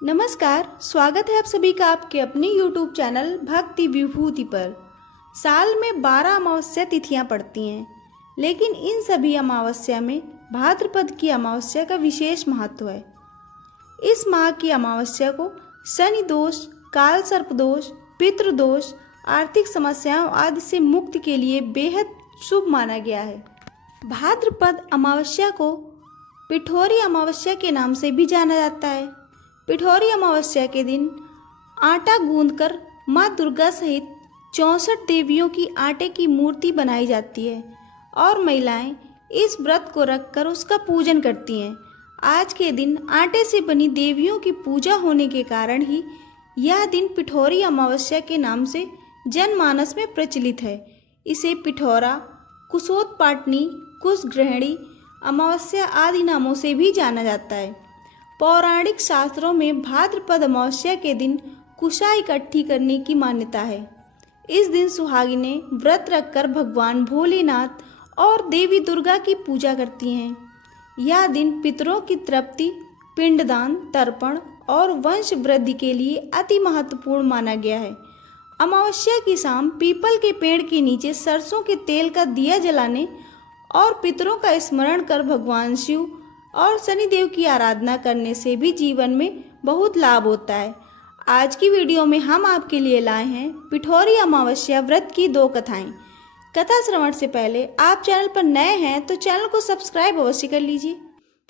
नमस्कार, स्वागत है आप सभी का आपके अपने YouTube चैनल भक्ति विभूति पर। साल में 12 अमावस्या तिथियां पड़ती हैं, लेकिन इन सभी अमावस्या में भाद्रपद की अमावस्या का विशेष महत्व है। इस माह की अमावस्या को शनि दोष, काल सर्प दोष, पितृदोष, आर्थिक समस्याओं आदि से मुक्ति के लिए बेहद शुभ माना गया है। भाद्रपद अमावस्या को पिठोरी अमावस्या के नाम से भी जाना जाता है। पिठोरी अमावस्या के दिन आटा गूंदकर माँ दुर्गा सहित 64 देवियों की आटे की मूर्ति बनाई जाती है और महिलाएं इस व्रत को रखकर उसका पूजन करती हैं। आज के दिन आटे से बनी देवियों की पूजा होने के कारण ही यह दिन पिठोरी अमावस्या के नाम से जनमानस में प्रचलित है। इसे पिठौरा, कुशोत्पाटनी, कुशग्रहणी अमावस्या आदि नामों से भी जाना जाता है। पौराणिक शास्त्रों में भाद्रपद अमावस्या के दिन कुशा इकट्ठी करने की मान्यता है। इस दिन सुहागिनें व्रत रखकर भगवान भोलेनाथ और देवी दुर्गा की पूजा करती हैं। यह दिन पितरों की तृप्ति, पिंडदान, तर्पण और वंश वृद्धि के लिए अति महत्वपूर्ण माना गया है। अमावस्या की शाम पीपल के पेड़ के नीचे सरसों के तेल का दिया जलाने और पितरों का स्मरण कर भगवान शिव और शनिदेव की आराधना करने से भी जीवन में बहुत लाभ होता है। आज की वीडियो में हम आपके लिए लाए हैं पिठोरी अमावस्या व्रत की 2 कथाएं। कथा श्रवण से पहले आप चैनल पर नए हैं तो चैनल को सब्सक्राइब अवश्य कर लीजिए।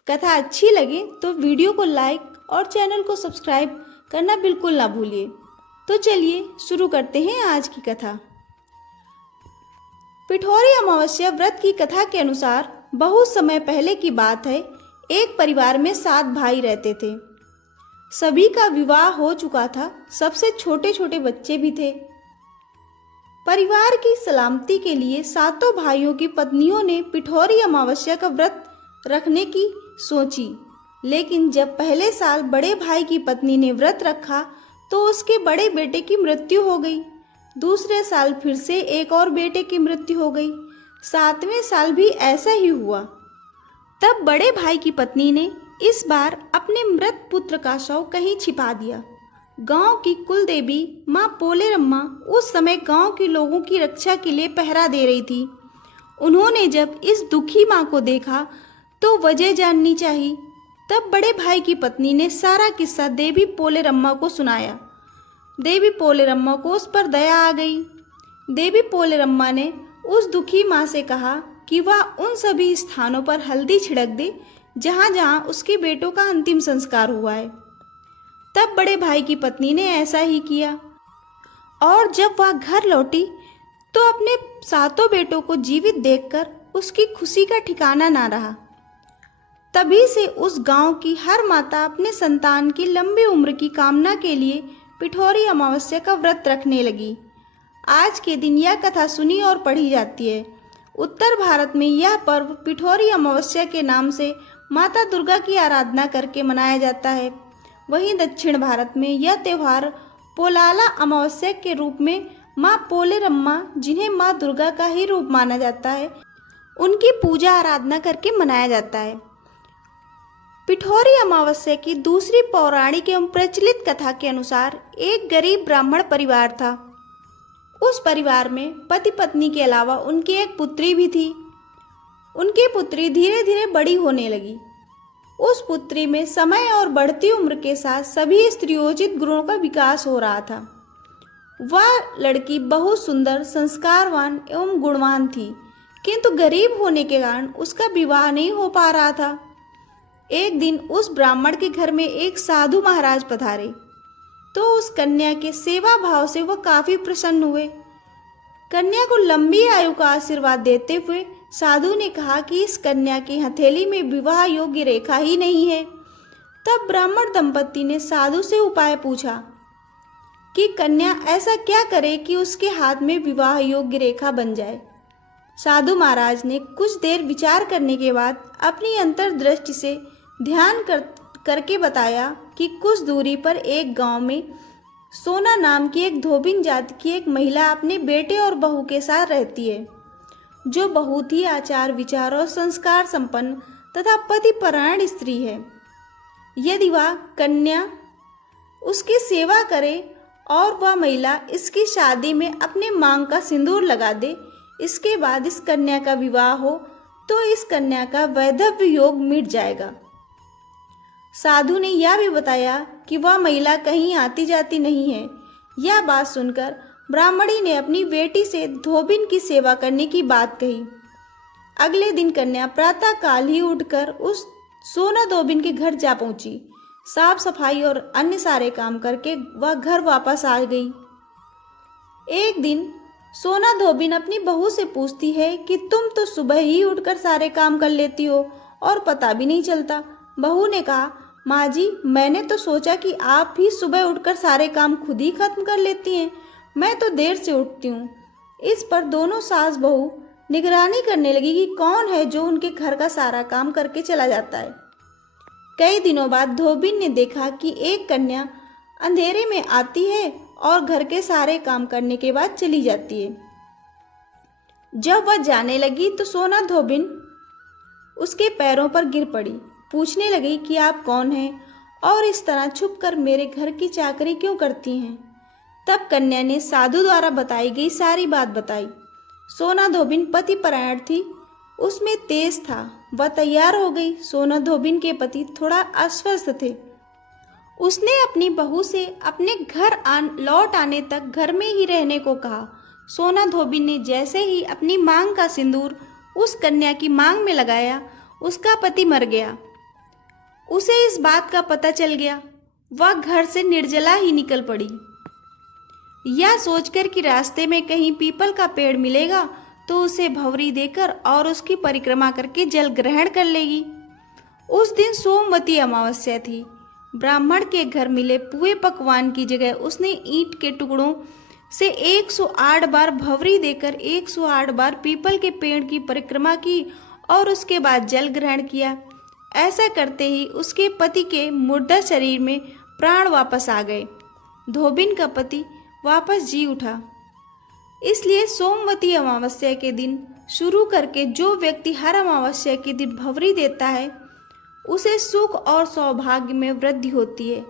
कथा अच्छी लगे तो वीडियो को लाइक और चैनल को सब्सक्राइब करना बिल्कुल ना भूलिए। तो चलिए शुरू करते हैं आज की कथा। पिठोरी अमावस्या व्रत की कथा के अनुसार बहुत समय पहले की बात है। एक परिवार में 7 भाई रहते थे। सभी का विवाह हो चुका था, सबसे छोटे छोटे बच्चे भी थे। परिवार की सलामती के लिए 7 भाइयों की पत्नियों ने पिठोरी अमावस्या का व्रत रखने की सोची, लेकिन जब पहले साल बड़े भाई की पत्नी ने व्रत रखा तो उसके बड़े बेटे की मृत्यु हो गई। दूसरे साल फिर से एक और बेटे की मृत्यु हो गई। 7वें साल भी ऐसा ही हुआ। तब बड़े भाई की पत्नी ने इस बार अपने मृत पुत्र का शव कहीं छिपा दिया। गांव की कुल देवी माँ पोलेरम्मा उस समय गांव के लोगों की रक्षा के लिए पहरा दे रही थी। उन्होंने जब इस दुखी माँ को देखा तो वजह जाननी चाहिए। तब बड़े भाई की पत्नी ने सारा किस्सा देवी पोलेरम्मा को सुनाया। देवी पोलेरम्मा को उस पर दया आ गई। देवी पोलेरम्मा ने उस दुखी माँ से कहा कि वह उन सभी स्थानों पर हल्दी छिड़क दे जहां जहां उसके बेटों का अंतिम संस्कार हुआ है। तब बड़े भाई की पत्नी ने ऐसा ही किया और जब वह घर लौटी तो अपने 7 बेटों को जीवित देखकर उसकी खुशी का ठिकाना ना रहा। तभी से उस गांव की हर माता अपने संतान की लंबी उम्र की कामना के लिए पिठोरी अमावस्या का व्रत रखने लगी। आज के दिन यह कथा सुनी और पढ़ी जाती है। उत्तर भारत में यह पर्व पिठोरी अमावस्या के नाम से माता दुर्गा की आराधना करके मनाया जाता है। वहीं दक्षिण भारत में यह त्यौहार पोलाला अमावस्या के रूप में माँ पोलेरम्मा, जिन्हें माँ दुर्गा का ही रूप माना जाता है, उनकी पूजा आराधना करके मनाया जाता है। पिठोरी अमावस्या की दूसरी पौराणिक एवं प्रचलित कथा के अनुसार एक गरीब ब्राह्मण परिवार था। उस परिवार में पति पत्नी के अलावा उनकी एक पुत्री भी थी। उनकी पुत्री धीरे धीरे बड़ी होने लगी। उस पुत्री में समय और बढ़ती उम्र के साथ सभी स्त्रियोचित गुणों का विकास हो रहा था। वह लड़की बहुत सुंदर, संस्कारवान एवं गुणवान थी, किंतु गरीब होने के कारण उसका विवाह नहीं हो पा रहा था। एक दिन उस ब्राह्मण के घर में एक साधु महाराज पधारे तो उस कन्या के सेवा भाव से वह काफी प्रसन्न हुए। कन्या को लंबी आयु का आशीर्वाद देते हुए साधु ने कहा कि इस कन्या की हथेली में विवाह योग्य रेखा ही नहीं है। तब ब्राह्मण दंपति ने साधु से उपाय पूछा कि कन्या ऐसा क्या करे कि उसके हाथ में विवाह योग्य रेखा बन जाए। साधु महाराज ने कुछ देर विचार करने के बाद अपनी अंतर्दृष्टि से ध्यान करके बताया कि कुछ दूरी पर एक गांव में सोना नाम की एक धोबिन जाति की एक महिला अपने बेटे और बहू के साथ रहती है, जो बहुत ही आचार विचार और संस्कार संपन्न तथा पतिपरायण स्त्री है। यदि वह कन्या उसकी सेवा करे और वह महिला इसकी शादी में अपने मांग का सिंदूर लगा दे, इसके बाद इस कन्या का विवाह हो तो इस कन्या का वैधव्य योग मिट जाएगा। साधु ने यह भी बताया कि वह महिला कहीं आती जाती नहीं है। यह बात सुनकर ब्राह्मणी ने अपनी बेटी से धोबिन की सेवा करने की बात कही। अगले दिन कन्या प्रातः काल ही उठकर उस सोना धोबिन के घर जा पहुंची। साफ सफाई और अन्य सारे काम करके वह घर वापस आ गई। एक दिन सोना धोबिन अपनी बहू से पूछती है कि तुम तो सुबह ही उठकर सारे काम कर लेती हो और पता भी नहीं चलता। बहू ने कहा, माँ जी, मैंने तो सोचा कि आप भी सुबह उठकर सारे काम खुद ही खत्म कर लेती हैं, मैं तो देर से उठती हूँ। इस पर दोनों सास बहू निगरानी करने लगी कि कौन है जो उनके घर का सारा काम करके चला जाता है। कई दिनों बाद धोबिन ने देखा कि एक कन्या अंधेरे में आती है और घर के सारे काम करने के बाद चली जाती है। जब वह जाने लगी तो सोना धोबिन उसके पैरों पर गिर पड़ी। पूछने लगी कि आप कौन हैं और इस तरह छुपकर मेरे घर की चाकरी क्यों करती हैं। तब कन्या ने साधु द्वारा बताई गई सारी बात बताई। सोना धोबिन पति परायण थी, उसमें तेज था। वह तैयार हो गई। सोना धोबिन के पति थोड़ा अस्वस्थ थे। उसने अपनी बहू से अपने घर लौट आने तक घर में ही रहने को कहा। सोना धोबिन ने जैसे ही अपनी मांग का सिंदूर उस कन्या की मांग में लगाया, उसका पति मर गया। उसे इस बात का पता चल गया। वह घर से निर्जला ही निकल पड़ी। यह सोचकर कि रास्ते में कहीं पीपल का पेड़ मिलेगा तो उसे भंवरी देकर और उसकी परिक्रमा करके जल ग्रहण कर लेगी। उस दिन सोमवती अमावस्या थी। ब्राह्मण के घर मिले पुए पकवान की जगह उसने ईंट के टुकड़ों से 108 बार भंवरी देकर 108 बार पीपल के पेड़ की परिक्रमा की और उसके बाद जल ग्रहण किया। ऐसा करते ही उसके पति के मुर्दा शरीर में प्राण वापस आ गए। धोबिन का पति वापस जी उठा। इसलिए सोमवती अमावस्या के दिन शुरू करके जो व्यक्ति हर अमावस्या के दिन भंवरी देता है उसे सुख और सौभाग्य में वृद्धि होती है।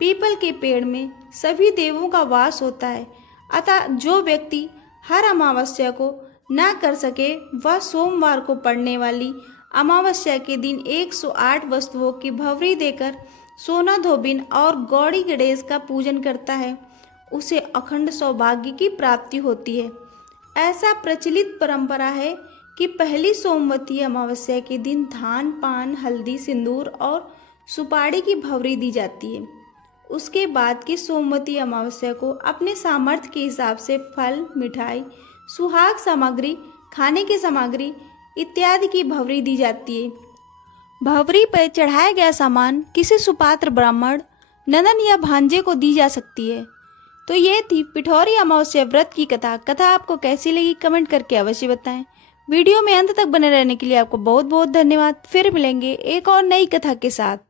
पीपल के पेड़ में सभी देवों का वास होता है, अतः जो व्यक्ति हर अमावस्या को न कर सके वह सोमवार को पड़ने वाली अमावस्या के दिन 108 वस्तुओं की भंवरी देकर सोना धोबिन और गौड़ी गणेश का पूजन करता है, उसे अखंड सौभाग्य की प्राप्ति होती है। ऐसा प्रचलित परंपरा है कि पहली सोमवती अमावस्या के दिन धान, पान, हल्दी, सिंदूर और सुपारी की भंवरी दी जाती है। उसके बाद की सोमवती अमावस्या को अपने सामर्थ्य के हिसाब से फल, मिठाई, सुहाग सामग्री, खाने की सामग्री इत्यादि की भंवरी दी जाती है। भंवरी पर चढ़ाया गया सामान किसी सुपात्र ब्राह्मण, ननन या भांजे को दी जा सकती है। तो ये थी पिठौरी अमावस्या व्रत की कथा। कथा आपको कैसी लगी कमेंट करके अवश्य बताएं। वीडियो में अंत तक बने रहने के लिए आपको बहुत बहुत धन्यवाद। फिर मिलेंगे एक और नई कथा के साथ।